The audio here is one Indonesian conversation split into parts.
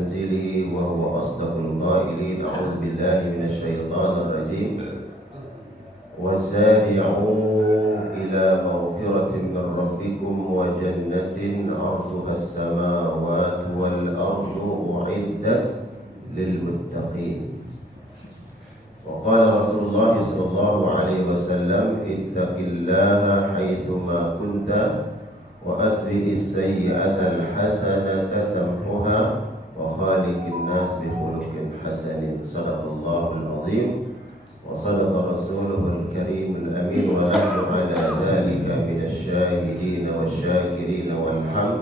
تنزيله وهو أصدق القائلين أعوذ بالله من الشيطان الرجيم وسارعوا إلى مغفرة من ربكم وجنة عرضها السماوات والأرض أعدت للمتقين. وقال رسول الله صلى الله عليه وسلم اتق الله حيثما كنت وأتبع السيئة الحسنة تمحها وخالق الناس بخلق حسن. صدق الله العظيم وصدق رسوله الكريم الأمين ونحن على ذلك من الشاهدين والشاكرين والحمد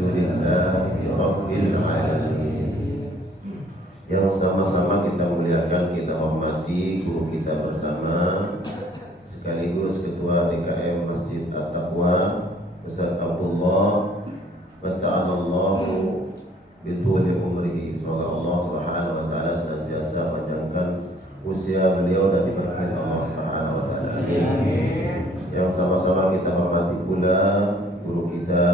لله رب العالمين. Yang sama-sama kita muliakan, kita hormati guru kita bersama, sekaligus Ketua DKM Masjid At-Taqwa Ustaz Abdullah Bata'anallahu bituli umrihi. Semoga Allah Subhanahu wa taala senantiasa panjangkan usia beliau dan diberkahi Allah Subhanahu wa taala. Yang sama-sama kita hormati pula guru kita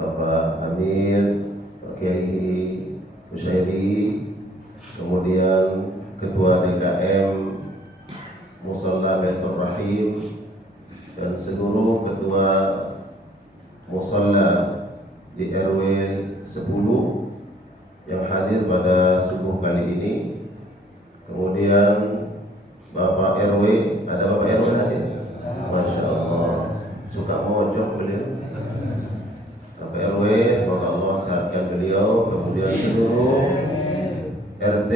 Bapak Amir, Pak Kiai Musyairi, kemudian Ketua DKM Musalla Baitur Rahim dan seluruh ketua musalla di RW 10 yang hadir pada subuh kali ini. Kemudian Bapak RW, ada Bapak RW hadir? Masya Allah, suka mojok beliau. Bapak RW, semoga Allah sehatkan beliau. Kemudian seluruh RT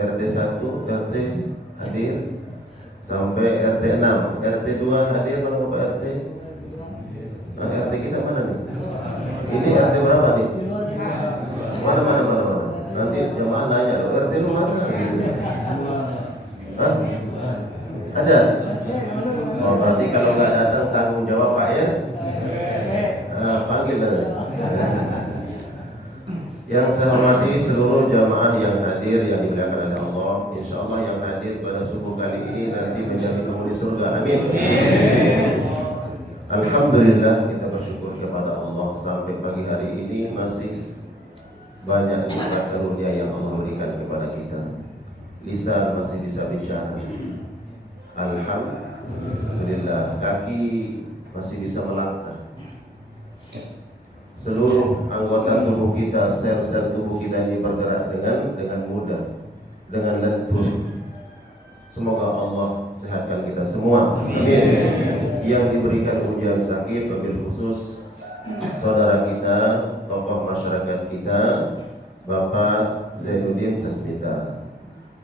1, RT hadir sampai RT 6, RT 2 hadir Bapak RT. Nah, RT kita mana nih? Ini RT berapa nih? Mana? Nanti jemaah nanya, RT lu mana? Hah? Ada? Oh, berarti kalau nggak datang tanggung jawab Pak ya? Panggil aja. Yang saya hormati seluruh jamaah yang hadir yang dimuliakan oleh Allah. Insya Allah yang hadir pada subuh kali ini nanti menjadi penghuni surga. Amin. Alhamdulillah, kita bersyukur kepada Allah sampai pagi hari ini masih banyak nikmat karunia yang Allah berikan kepada kita. Lisan masih bisa bicara, alhamdulillah. Kaki masih bisa melangkah. Seluruh anggota tubuh kita, sel-sel tubuh kita ini bergerak dengan mudah, dengan lentur. Semoga Allah sehatkan kita semua. Amin. Yang diberikan ujian sakit, wabil khusus saudara kita, tokoh masyarakat kita, Bapak Zainuddin Sasmita.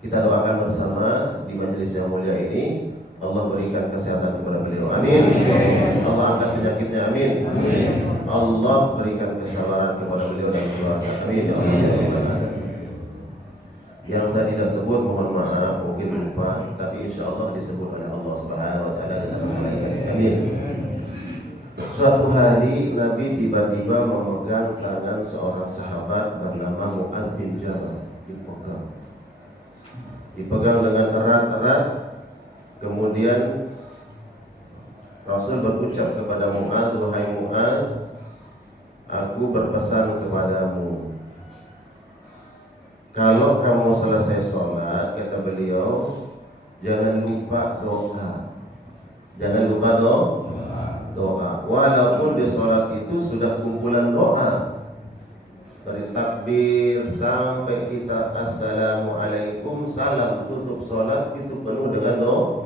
Kita doakan bersama di majelis yang mulia ini, Allah berikan kesehatan kepada beliau. Amin. Allah angkat penyakitnya. Amin. Allah berikan kesabaran kepada beliau dan keluarga. Amin. Yang saya tidak sebut mohon maaf, mungkin lupa, tapi insya Allah disebut oleh Allah Subhanahu wa taala dan malaikat. Amin. Suatu hari Nabi tiba-tiba memegang tangan seorang sahabat bernama Mu'adz bin Jabal. Dipegang dengan erat-erat. Kemudian Rasul berucap kepada Mu'adz, wahai Mu'adz, aku berpesan kepadamu, kalau kamu selesai sholat, kata beliau, jangan lupa doa. Jangan lupa doa. Walaupun di sholat itu sudah kumpulan doa, dari takbir sampai kita assalamualaikum, salam, tutup sholat itu penuh dengan doa.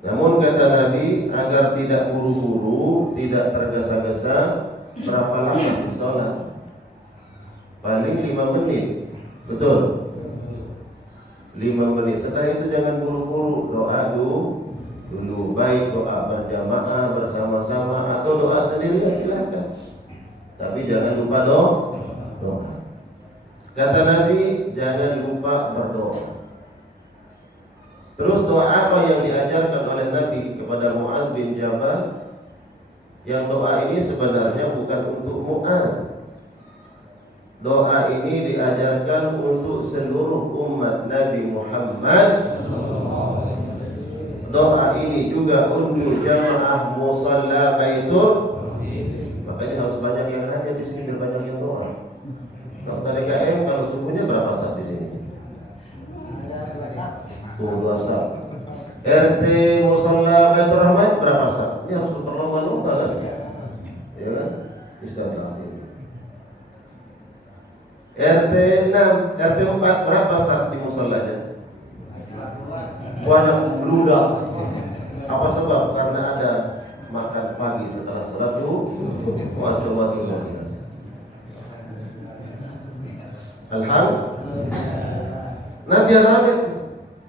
Namun kata Nabi, agar tidak buru-buru, tidak tergesa-gesa, berapa lama sih sholat? Paling 5 menit. Betul? 5 menit. Setelah itu jangan buru-buru, doa dulu. Baik doa berjamaah bersama-sama atau doa sendiri, silakan. Tapi jangan lupa doa. Kata Nabi, jangan lupa berdoa. Terus doa apa yang diajarkan oleh Nabi kepada Mu'adz bin Jabal? Yang doa ini sebenarnya bukan untuk Mu'adz. Doa ini diajarkan untuk seluruh umat Nabi Muhammad. Doa ini juga untuk jamaah musalla Baitur. Makanya harus banyak yang hadir di sini dan banyak yang doa. Kalau TDKM kalau suhunya berapa saat di sini? Suhu 2 saat. RT Musalla Baitur Rahman berapa saat? Ini harus berlomba-lomba kan? Ya kan? Istirahat. RT 6, RT 4 berapa saat di musallanya? Banyak beludak. Apa sebab? Karena ada makan pagi setelah sholat subuh. Wah, coba kita. Alhamdulillah. Nah, biar rame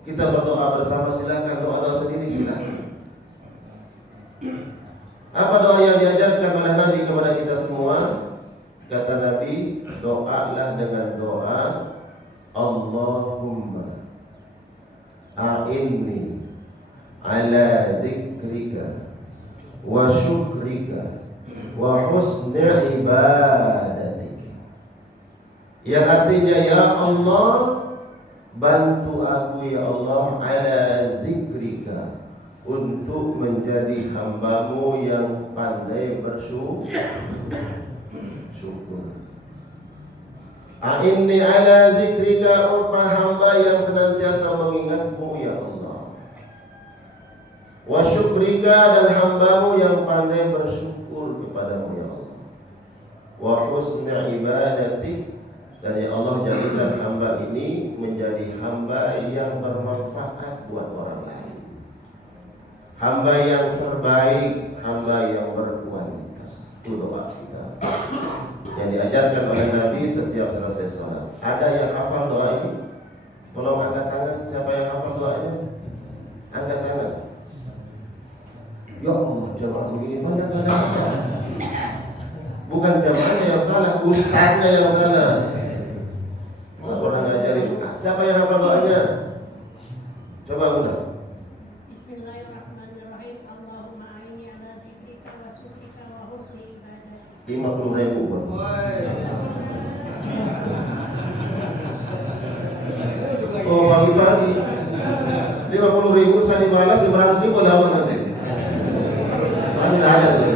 kita berdoa bersama, silakan doa sendiri silakan. Apa doa yang diajarkan oleh Nabi kepada kita semua? Kata Nabi, doalah dengan doa Allahumma a'inni ala dzikrika wa syukrika wa husni ibadatik. Yang artinya, ya Allah, bantu aku ya Allah ala dzikrika, untuk menjadi hambamu yang pandai bersyukur. A'inni ala dzikrika, upah hamba yang senantiasa mengingatmu ya Allah. Wa syukrika, dan hambamu yang pandai bersyukur kepadamu ya Allah. Wa husni ibadatik, dan ya Allah jadikan hamba ini menjadi hamba yang bermanfaat buat orang lain, hamba yang terbaik, hamba yang berkualitas. Itu doa kita yang diajarkan oleh Nabi setiap selesai sholat. Ada yang hafal doa ini? Tolong angkat tangan. Siapa yang hafal doanya? Angkat tangan. Ya Allah, jamaah begini mana ada? Bukan jamaahnya yang salah, ustaznya yang salah. Nggak pernah ngajarin. Siapa yang hafal doanya? Coba udah. Bismillahirrahmanirrahim. Allahumma a'inni ala dzikrika wa syukrika wa husni ibadatik. 50.000 buat. Oh, pagi-pagi 50.000 saya dibalas 500.000 lawan nanti. Kami tak ada tuh.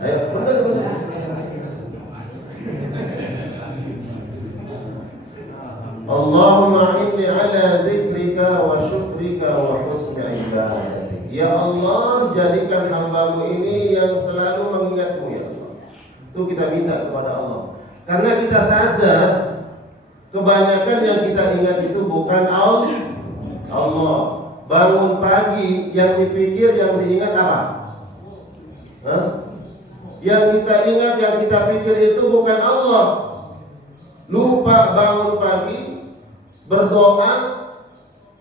Ayo, benar. Allahumma inni ala dzikrika wa syukrika wa husni ibadatik. Ya Allah, jadikan hambamu ini yang selalu mengingatmu ya Allah. Itu kita minta kepada Allah. Karena kita sadar kebanyakan yang kita ingat itu bukan Allah. Bangun pagi yang dipikir, yang diingat apa? Hah? Yang kita ingat, yang kita pikir itu bukan Allah. Lupa bangun pagi, berdoa,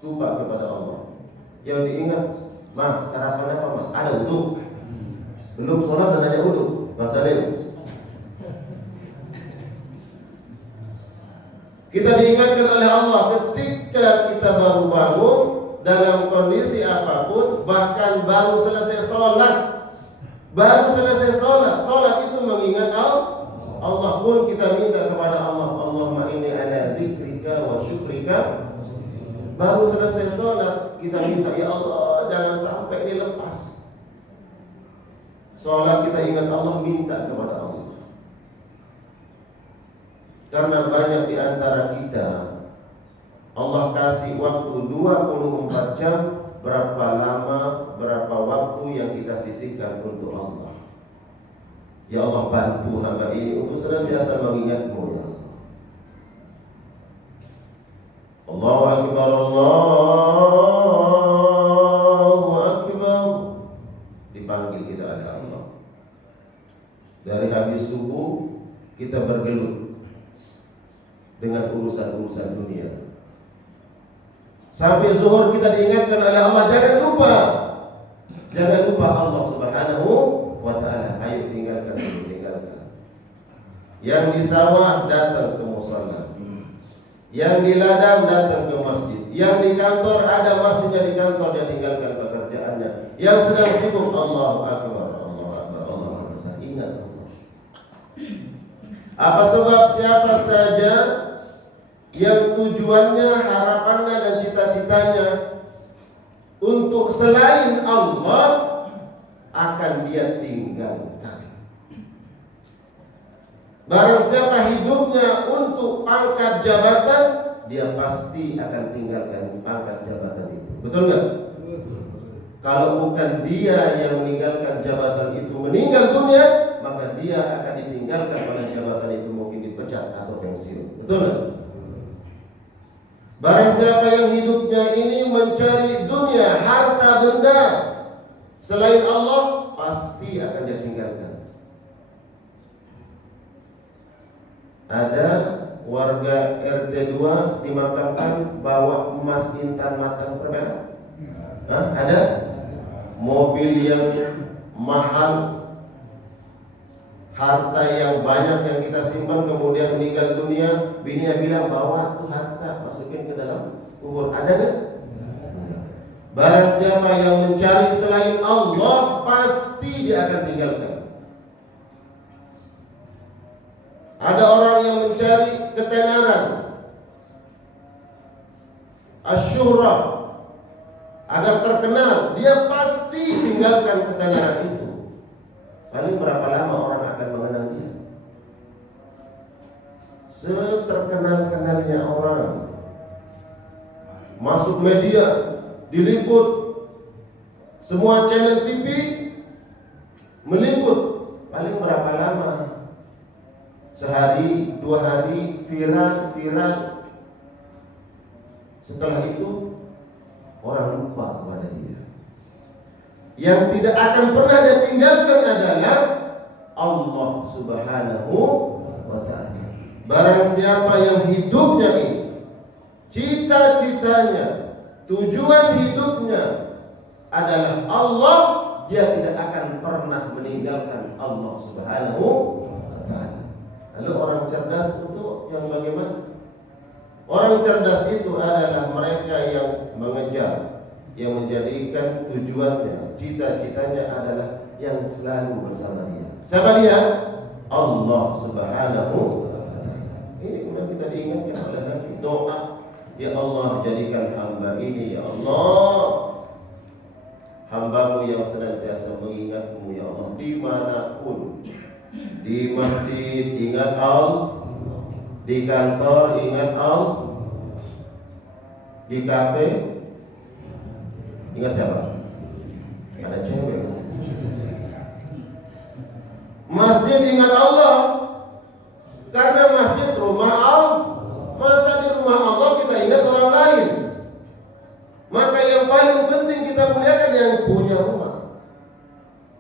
lupa kepada Allah. Yang diingat, mah sarapan apa mah? Ada wudu. Belum sholat dan hanya wudu. Bang Salim. Kita diingatkan oleh Allah ketika kita baru bangun dalam kondisi apapun, bahkan baru selesai sholat. Sholat itu mengingat Allah pun kita minta kepada Allah, Allahumma inni ala dzikrika wa syukrika. Baru selesai sholat kita minta, ya Allah jangan sampai ini lepas. Sholat kita ingat Allah, minta kepada Allah. Karena banyak di antara kita Allah kasih waktu 24 jam, berapa lama, berapa waktu yang kita sisihkan untuk Allah. Ya Allah, bantu hamba ini untuk senantiasa mengingatmu ya Allah. Allahu Akbar, Allahu Akbar. Dipanggil kita oleh Allah. Dari habis subuh kita bergelut dengan urusan-urusan dunia. Sampai zuhur kita diingatkan oleh Allah, jangan lupa Allah Subhanahu wa ta'ala. Ayo tinggalkan. Yang di sawah datang ke musala, yang di ladang datang ke masjid, yang di kantor ada masjidnya di kantor, dia tinggalkan pekerjaannya. Yang sedang sibuk, Allahu Akbar, Allahu Akbar, Allahu Akbar. Ingat Allah. Apa sebab siapa saja yang tujuannya, harapannya dan cita-citanya untuk selain Allah, akan dia tinggalkan. Barang siapa hidupnya untuk pangkat jabatan, dia pasti akan tinggalkan pangkat jabatan itu. Betul nggak? Kalau bukan dia yang meninggalkan jabatan itu meninggal dunia, maka dia akan ditinggalkan oleh jabatan itu, mungkin dipecat atau pensiun. Betul nggak? Barang siapa yang hidupnya ini mencari dunia, harta benda selain Allah, pasti akan dia tinggalkan. Ada warga RT 2 dimakamkan bawa emas intan matang bermerek. Ada mobil yang mahal, harta yang banyak yang kita simpan, kemudian meninggal dunia, bininya bilang bawa tuh harta masukin ke dalam kubur. Ada nggak? Barang siapa yang mencari selain Allah, pasti dia akan tinggalkan. Ada orang yang mencari ketenaran, asyuhrah, agar terkenal, dia pasti tinggalkan ketenaran itu. Paling berapa lama orang akan mengenal dia? Seterkenal-kenalnya orang, masuk media, diliput, semua channel TV meliput. Paling berapa lama? Sehari, 2 hari, viral. Setelah itu orang lupa kepada dia. Yang tidak akan pernah dia tinggalkan adalah Allah Subhanahu wa ta'ala. Barang siapa yang hidupnya ini, cita-citanya, tujuan hidupnya adalah Allah, dia tidak akan pernah meninggalkan Allah Subhanahu wa ta'ala. Lalu orang cerdas itu yang bagaimana? Orang cerdas itu adalah mereka yang mengejar, yang menjadikan tujuannya, cita-citanya adalah yang selalu bersama dia. Siapa dia? Allah Subhanahu wa ta'ala. Ini kemudian kita diingatkan oleh Nabi, doa, ya Allah jadikan hamba ini, ya Allah, hambamu yang senantiasa mengingatmu, ya Allah, dimanapun. Di masjid ingat Allah, di kantor ingat Allah, di kafe ingat siapa? Ada cewek. Masjid ingat Allah, karena masjid rumah Allah. Masa di rumah Allah kita ingat orang lain? Maka yang paling penting kita muliakan yang punya rumah.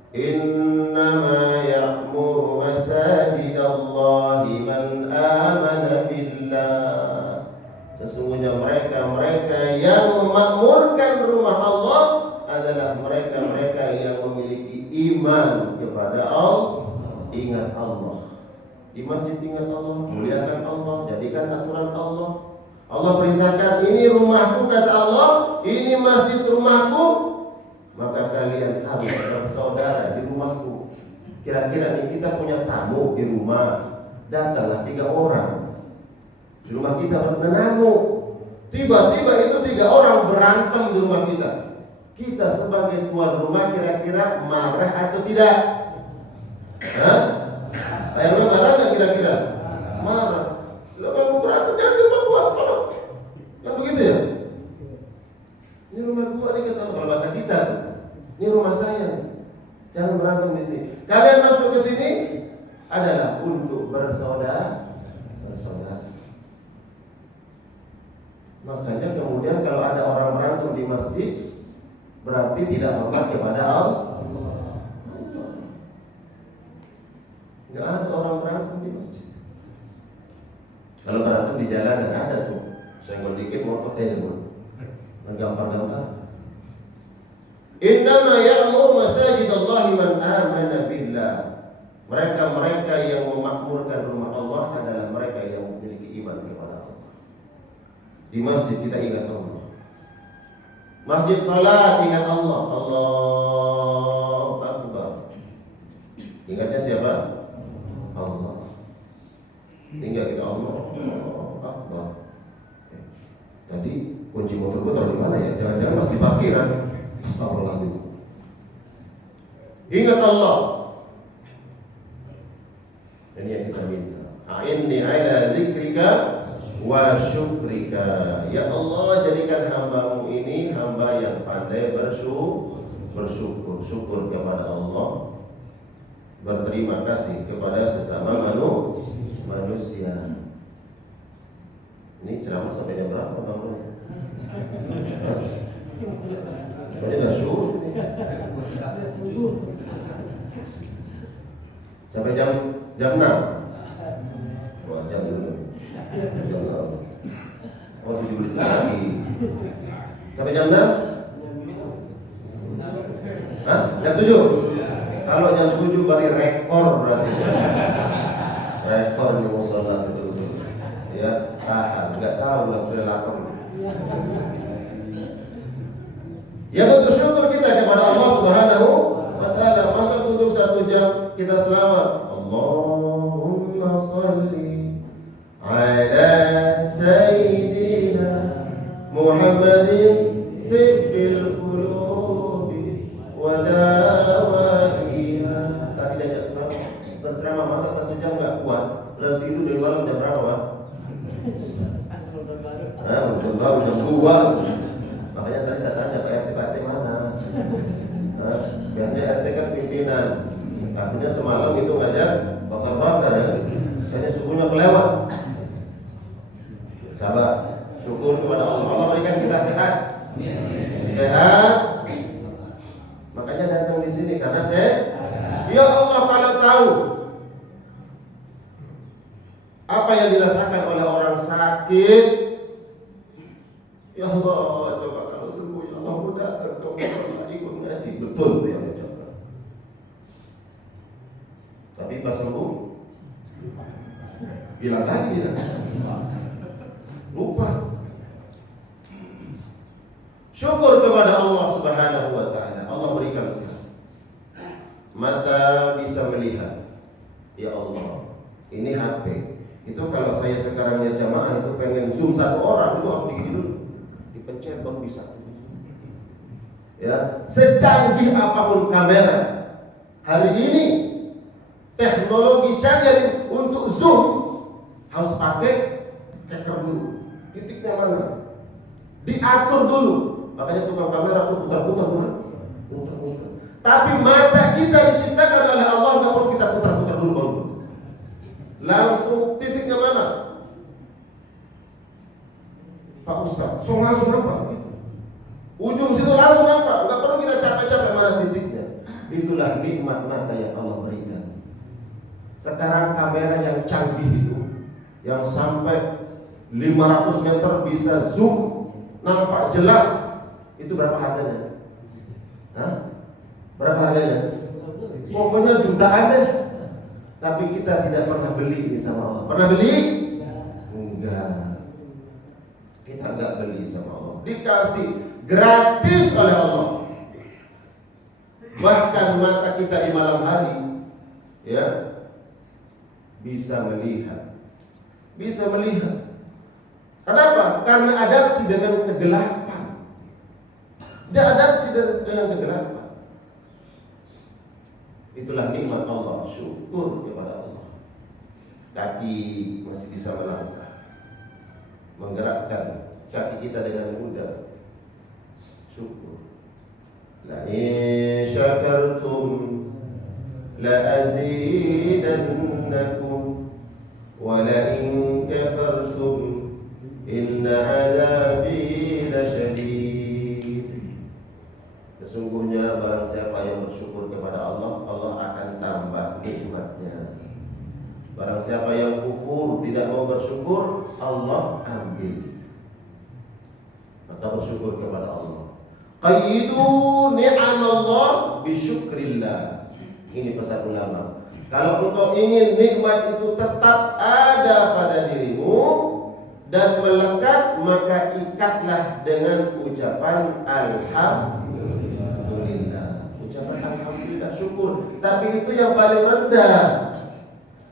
Innama ya'muru masajidallahi man amana billah. Sesungguhnya mereka yang memakmurkan rumah Allah adalah mereka yang memiliki iman kepada Allah. Ingat Allah. Di masjid ingat Allah, muliakan Allah, jadikan aturan Allah. Allah perintahkan, ini rumahku kata Allah, ini masjid rumahku. Maka kalian harus bersaudara di rumahku. Kira-kira nih kita punya tamu di rumah, datanglah 3 orang. Di rumah kita bertamu, tiba-tiba itu 3 orang berantem di rumah kita. Kita sebagai tuan rumah kira-kira marah atau tidak? Hah? Ayah rumah marah nggak kira-kira? Marah. Lo kalau berantem jangan di rumah gua, tolong. Kan begitu ya? Ini rumah gua nih kata kalau bahasa kita. Ini rumah saya, jangan berantem di sini. Kalian masuk ke sini adalah untuk bersaudara. Makanya kemudian kalau ada orang berantem di masjid, berarti tidak hormat kepada Allah. Nggak ada orang berantem di masjid. Kalau berantem di jalan dan ada tuh, senggol dikit motor dan gampar-gampar. Innama ya'muru masajidallahi man amana billah. Mereka yang memakmurkan rumah Allah adalah mereka yang memiliki iman kepada Allah. Di masjid kita ingat Allah. Masjid salat ingat Allah. Allahu Akbar. Ingatnya siapa? Allah. Tinggal kita Allahu Akbar. Tadi kunci motor gua taruh di mana ya? Jangan-jangan masih di parkiran. Astagfirullahaladzim. Ingat Allah. Ini yang kita minta. A'inni ala dzikrika wa syukrika. Ya Allah, jadikan hambamu ini hamba yang pandai bersyukur. Syukur kepada Allah, berterima kasih kepada sesama manusia. Ini ceramah sampai jam berapa Bang? Pokoknya gak syukur sampai jam 6. Wah, jam 6. Oh, dibeli lagi. Sampai jam 6? Hah? Jam 7? Kalau jam 7 baru rekor berarti. Rekor di musola itu. Ya, enggak tahu lah udah lapar. Ya, bentuk syukur kita kepada Allah Subhanahu wa taala. Masa untuk 1 jam kita selamat. Allahumma shalli ala sayyidina Muhammadin tibbil qulubi wa dawaiha. Tadi diajak selamat. Berceramah masa 1 jam enggak kuat. Lalu tidur dari malam jam berapa, Pak? Jam baru jam 2. Makanya tadi saya tanya Pak RT mana? Biasanya RT kan pimpinan. Artinya semalam itu ngajak bakar-bakar ya. Kayaknya subuhnya kelewat. Sabar, syukur kepada Allah. Allah berikan kita sehat. Sehat. Makanya datang di sini karena ya Allah, kalau tahu apa yang dirasakan oleh orang sakit, ya Allah, coba kalau sembuh, ya Allah, mudah kau ikut ngaji. Betul tuh yang diucapkan. Tapi pas sembuh, bilang lagi dia lupa. Syukur kepada Allah Subhanahu wa taala. Allah berikan sehat. Mata bisa melihat. Ya Allah, ini HP. Itu kalau saya sekarang lihat jamaah itu pengen zoom 1 orang itu harus digini dulu. Dipencet baru bisa. Ya, secanggih apapun kamera hari ini, teknologi canggih untuk zoom harus pakai keker dulu. Titiknya mana? Diatur dulu. Makanya tukang kamera tuh putar-putar. Tapi mata kita diciptakan oleh Allah, nggak perlu kita putar-putar dulu baru. Langsung titiknya mana? Pak Ustaz, so langsung apa? Gitu. Ujung situ langsung apa? Nggak perlu kita capek-capek mana titiknya. Itulah nikmat mata yang Allah berikan. Sekarang kamera yang canggih itu, yang sampai 500 meter bisa zoom, nampak jelas. Itu berapa harganya? Hah? Berapa harganya? Pokoknya jutaan deh. Tapi kita tidak pernah beli ini sama Allah. Pernah beli? Enggak. Kita enggak beli sama Allah. Dikasih gratis oleh Allah. Bahkan mata kita di malam hari, ya, bisa melihat. Bisa melihat. Kenapa? Karena adaptasi dengan kegelapan. Dia adaptasi dengan kegelapan. Itulah nikmat Allah. Syukur kepada Allah. Kaki masih bisa melangkah, menggerakkan kaki kita dengan mudah. Syukur. La in syakartum la azidannakum wa la in kafartum inna 'adzabi lasyadid. Sesungguhnya barang siapa yang bersyukur kepada Allah, Allah akan tambah nikmatnya. Barang siapa yang kufur, tidak mau bersyukur, Allah ambil. Maka bersyukur kepada Allah. Qayyidu ni'amallah bisyukrillah. Ini pesan ulama. Kalau engkau ingin nikmat itu tetap ada pada dirimu dan melekat, maka ikatlah dengan ucapan alhamdulillah. Ucapan alhamdulillah, syukur. Tapi itu yang paling rendah.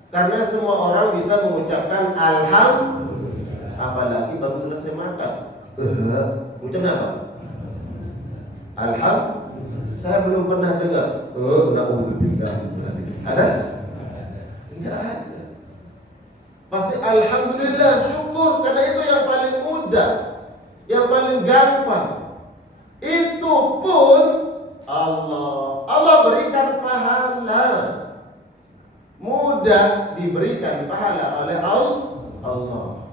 Karena semua orang bisa mengucapkan alhamdulillah. Apalagi baru selesai makan. Ucapnya apa? Alhamdulillah. Saya belum pernah dengar. Na'udzubillah. Ada? Tidak ada. Pasti alhamdulillah, syukur, karena itu yang paling mudah, yang paling gampang. Itu pun Allah berikan pahala. Mudah diberikan pahala oleh Allah.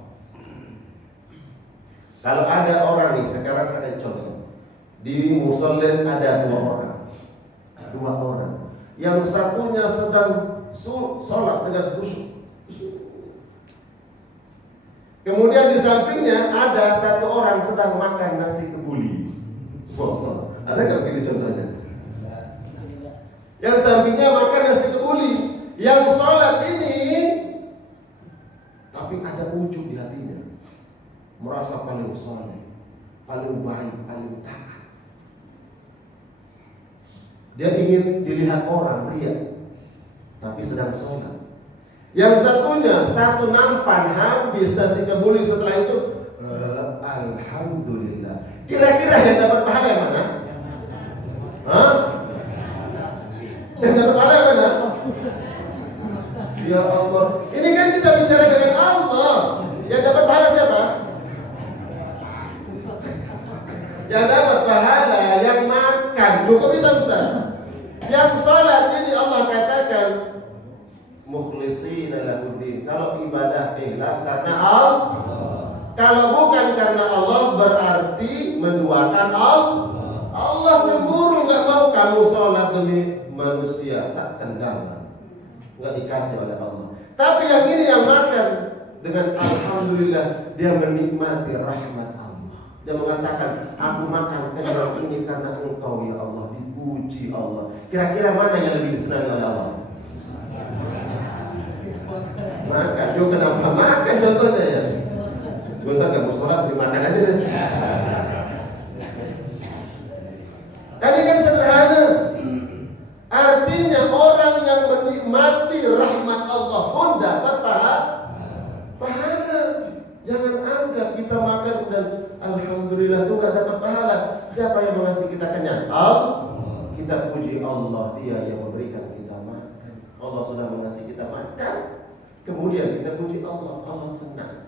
Kalau ada orang nih, sekarang saya contoh, di musola ada dua orang. Yang satunya sedang sholat dengan khusyuk. Kemudian di sampingnya ada satu orang sedang makan nasi kebuli. Ada nggak begitu contohnya? Yang sampingnya makan nasi kebuli, yang sholat ini, tapi ada ujub di hatinya, merasa paling soleh, paling baik, paling taat. Dia ingin dilihat orang, lihat, tapi sedang sholat. Yang satunya, satu nampan habis nasi kebuli, setelah itu alhamdulillah. Kira-kira yang dapat pahala yang mana? Hah? Yang dapat pahala yang mana? Ya Allah, ini kan kita bicara dengan Allah. Yang dapat pahala siapa? Yang dapat pahala yang makan. Loh, kok bisa Ustaz? Yang sholat ini Allah katakan mukhlishina lahuddin. Kalau ibadah ikhlas karena Allah. Kalau bukan karena Allah berarti menduakan Allah. Allah cemburu, nggak mau kamu sholat demi manusia, tak tendang, nggak dikasih oleh Allah. Tapi yang ini yang makan dengan alhamdulillah, dia menikmati rahmat Allah. Dia mengatakan, aku makan kenyang ini karena Engkau ya Allah, dipuji Allah. Kira-kira mana yang lebih disenangi oleh Allah? Makan. Yo, kenapa makan contohnya ya? Gue tak mau sholat, dimakan aja deh. Ini kan sederhana. Artinya orang yang menikmati rahmat Allah pun dapat pahala. Jangan anggap kita makan dan alhamdulillah itu gak dapat pahala. Siapa yang mengasih kita kenyang? Allah. Kita puji Allah, Dia yang memberikan kita makan. Allah sudah mengasih kita makan. Kemudian kita puji Allah, Allah senang.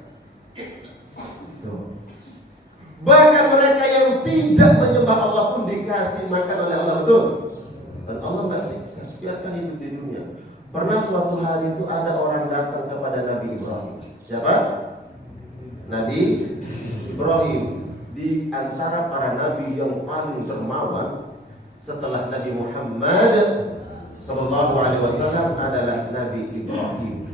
Bahkan mereka yang tidak menyembah Allah pun dikasih makan oleh Allah, betul? Dan Allah nggak siksa, biarkan hidup di dunia. Pernah suatu hari itu ada orang datang kepada Nabi Ibrahim. Siapa? Nabi Ibrahim. Di antara para nabi yang paling dermawan setelah Nabi Muhammad Sallallahu Alaihi Wasallam adalah Nabi Ibrahim.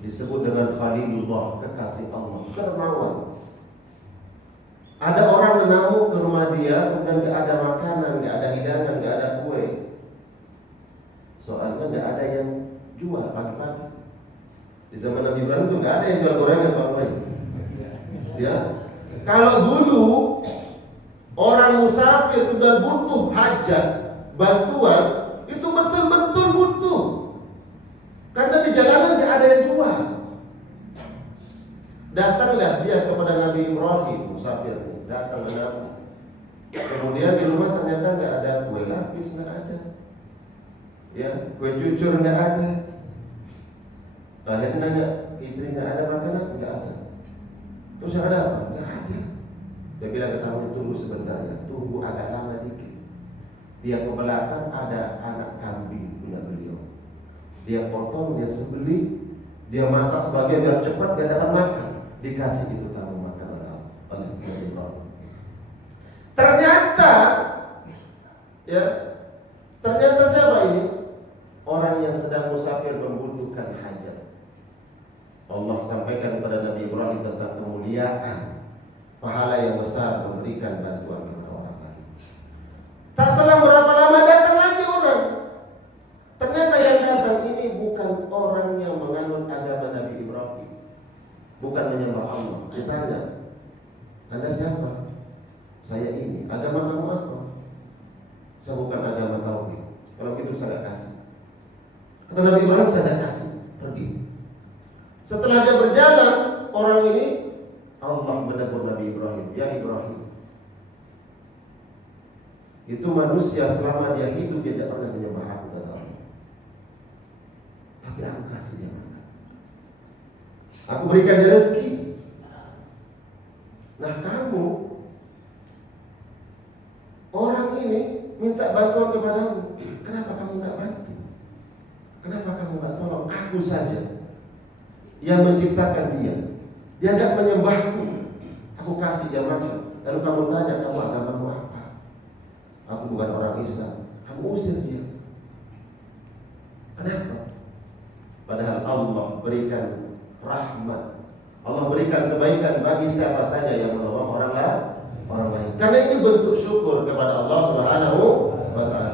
Disebut dengan Khalilullah, kekasih Allah, dermawan. Ada orang menamu ke rumah dia, kemudian gak ada makanan, gak ada hidangan, gak ada kue. Soalnya gak ada yang jual pagi-pagi. Di zaman Nabi Ibrahim itu gak ada yang jual gorengan pagi-pagi. Ya, kalau dulu orang musafir sudah butuh hajat, bantuan, itu betul-betul butuh. Karena di jalanan gak ada yang jual. Datanglah dia kepada Nabi Ibrahim, musafir. Datang Nabi. Kemudian di rumah ternyata nggak ada kue lapis, nggak ada. Ya, kue cucur nggak ada. Akhirnya nanya istrinya, ada makanan? Nggak ada. Terus yang ada apa? Nggak ada. Dia bilang ke tamunya, tunggu sebentar ya, tunggu agak lama dikit. Dia ke belakang ada anak kambing punya beliau. Dia potong, dia sembelih, dia masak sebagian biar cepat dia dapat makan. Dikasih itu tamu makan oleh Nabi Ibrahim. Ternyata siapa ini? Orang yang sedang musafir membutuhkan hajat. Allah sampaikan kepada Nabi Ibrahim tentang kemuliaan, pahala yang besar memberikan bantuan kepada orang lain. Tak selang berapa lama datang lagi orang. Ternyata yang datang ini bukan orang yang menganut agama Nabi Ibrahim, bukan menyembah Allah. Ditanya, Anda siapa? Saya ini. Agama kamu apa? Saya bukan agama tauhid. Kalau gitu saya kasih. Kata Nabi Ibrahim, saya kasih. Pergi. Setelah dia berjalan, orang ini, Allah menegur Nabi Ibrahim. Ya Ibrahim, itu manusia selama dia hidup dia tidak pernah menyembah aku, kata Allah. Tapi aku kasih dia makan. Aku berikan dia rezeki. Nah kamu, orang ini minta bantuan kepadamu, kenapa kamu nggak bantu? Kenapa kamu nggak tolong? Aku saja yang menciptakan dia. Dia nggak menyembahku. Aku kasih dia makan. Lalu kamu tanya, kamu agamamu apa? Aku bukan orang Islam. Kamu usir dia. Kenapa? Padahal Allah berikan rahmat, Allah berikan kebaikan bagi siapa saja yang menolong orang lain. Karena ini bentuk syukur kepada Allah Subhanahu wa taala.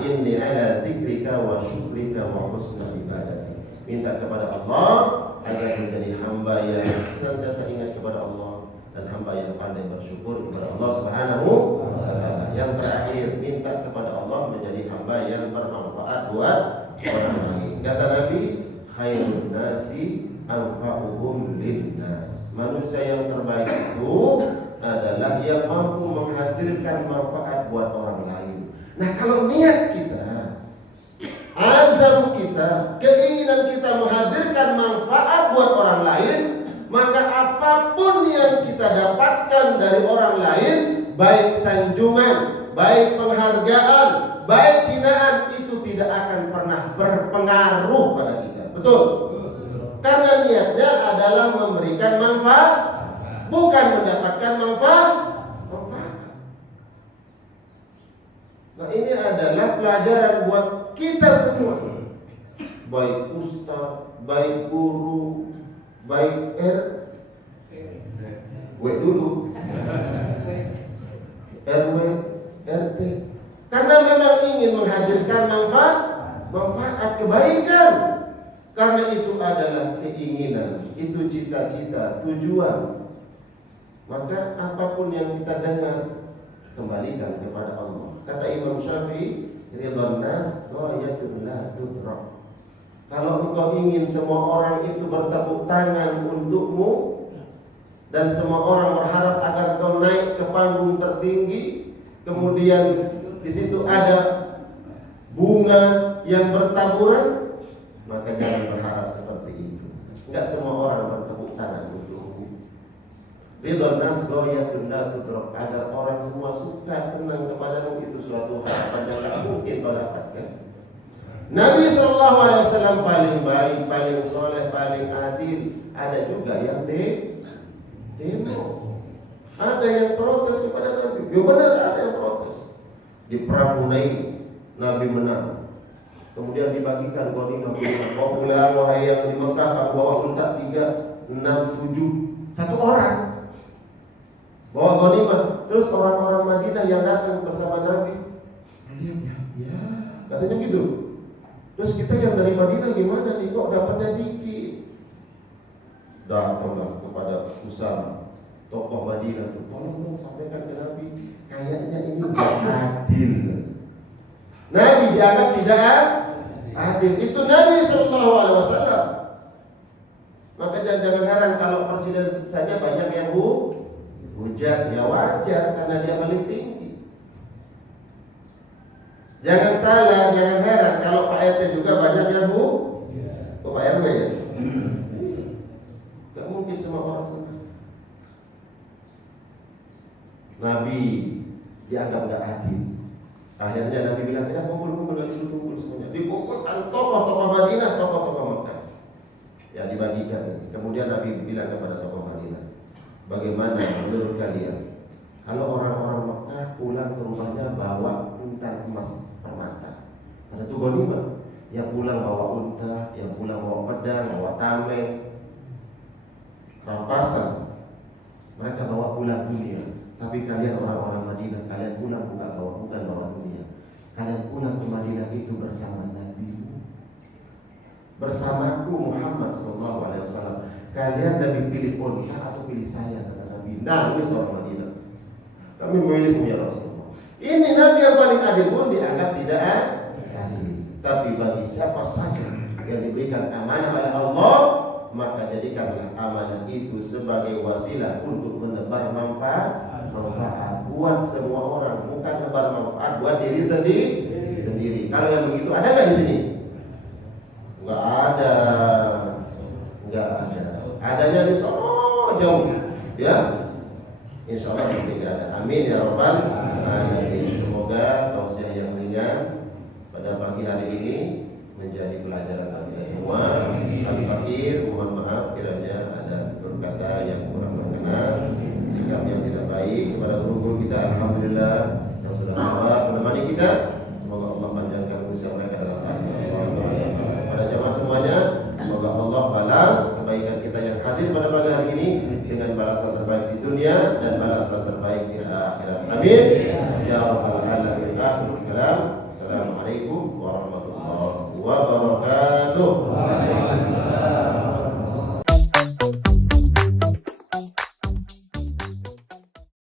Inni ala dzikrika wa syukrika wa husna ibadati. Minta kepada Allah agar menjadi hamba yang senantiasa ingat kepada Allah dan hamba yang pandai bersyukur kepada Allah Subhanahu wa taala. Yang terakhir, minta kepada Allah menjadi hamba yang bermanfaat buat orang lain. Kata Nabi, khairun nasi anfa'uhum linnas. Manusia yang terbaik itu adalah yang mampu menghadirkan manfaat buat orang lain. Nah, kalau niat kita, azam kita, keinginan kita menghadirkan manfaat buat orang lain, maka apapun yang kita dapatkan dari orang lain, baik sanjungan, baik penghargaan, baik hinaan, itu tidak akan pernah berpengaruh pada kita. Betul? Karena niatnya adalah memberikan manfaat, bukan mendapatkan manfaat. Nah, ini adalah pelajaran buat kita semua, baik ustaz, baik guru, baik RW dulu, RW, RT. Karena memang ingin menghadirkan manfaat kebaikan. Karena itu adalah keinginan, itu cita-cita, tujuan. Maka apapun yang kita dengar, kembalikan kepada Allah. Kata Imam Syafi'i, ridwan nas ghayatun la tudrak. Kalau engkau ingin semua orang itu bertepuk tangan untukmu dan semua orang berharap agar kau naik ke panggung tertinggi, kemudian di situ ada bunga yang bertaburan, maka jangan berharap seperti itu. Enggak semua orang bertepuk tangan untukmu. Ridwan nas ghayatun la tudrak, agar orang semua suka senang kepadamu, itu suatu harapan yang tak mungkin kau dapatkan. Nabi SAW paling baik, paling soleh, paling adil. Ada juga yang demo, ada yang protes kepada Nabi. Ya benar, ada yang protes. Di perang Hunain Nabi menang, kemudian dibagikan ghanimah. Kau pulang wahai yang di Mekah, kamu bawa unta 3, 6, 7, satu orang bawa ghanimah. Terus orang-orang Madinah yang datang bersama Nabi, ya, katanya gitu. Terus kita yang dari Madinah gimana nih, kok dapatnya dikit? Datanglah kepada Usama, tokoh Madinah tuh, tolong dong sampaikan ke Nabi, kayaknya ini gak adil. Nabi dianggap tidak adil. Itu Nabi SAW. Maka jangan heran kalau presiden saja banyak yang hujat, ya wajar karena dia paling tinggi. Jangan salah, jangan heran kalau Pak RT juga banyak yang Pak RW ya. Gak mungkin semua orang senang. Nabi dianggap gak adil. Akhirnya Nabi bilang, ya kumpul semuanya. Dikumpulkan tokoh-tokoh Madinah, tokoh-tokoh Mekah yang dibagikan. Kemudian Nabi bilang kepada tokoh Madinah, bagaimana menurut kalian kalau orang-orang Mekah pulang ke rumahnya bawa intan emas permata? Ada tuh ghanimah. Yang pulang bawa unta, yang pulang bawa pedang, bawa tameng, rampasan. Mereka bawa pulang dunia. Tapi kalian orang-orang Madinah, kalian pulang bukan bawa dunia. Kalian pulang ke Madinah itu bersama Nabi, bersamaku Muhammad SAW. Kalian lebih pilih unta atau pilih saya, kata Nabi. Nangis orang Madinah. Kami memilihmu ya Rasulullah. Ini Nabi yang paling adil pun dianggap tidak adil. Tapi bagi siapa saja yang diberikan amanah oleh Allah, maka jadikanlah amanah itu sebagai wasilah untuk menebar manfaat buat semua orang, bukan menebar manfaat buat diri sendiri. Kalau yang begitu ada nggak di sini? Nggak ada. Enggak ada. Adanya di sono jauh. Ya. Insya Allah tidak ada. Amin ya rabbal alamin. Semoga tausiah yang ringan pada pagi hari ini menjadi pelajaran bagi kita semua. Al-Fakir, mohon maaf kiranya ada berkata yang kurang berkenan, sikap yang tidak baik kepada guru-guru kita. Alhamdulillah yang sudah sabar menemani kita. Semoga Allah panjangkan usia mereka dalam Allah. Pada jamaah semuanya, semoga Allah balas kebaikan kita yang hadir pada pagi hari ini dengan balasan terbaik di dunia dan balasan terbaik di akhirat. Amin. Ya rabbal alamin. Akhirul kalam. Assalamualaikum warahmatullahi wabarakatuh.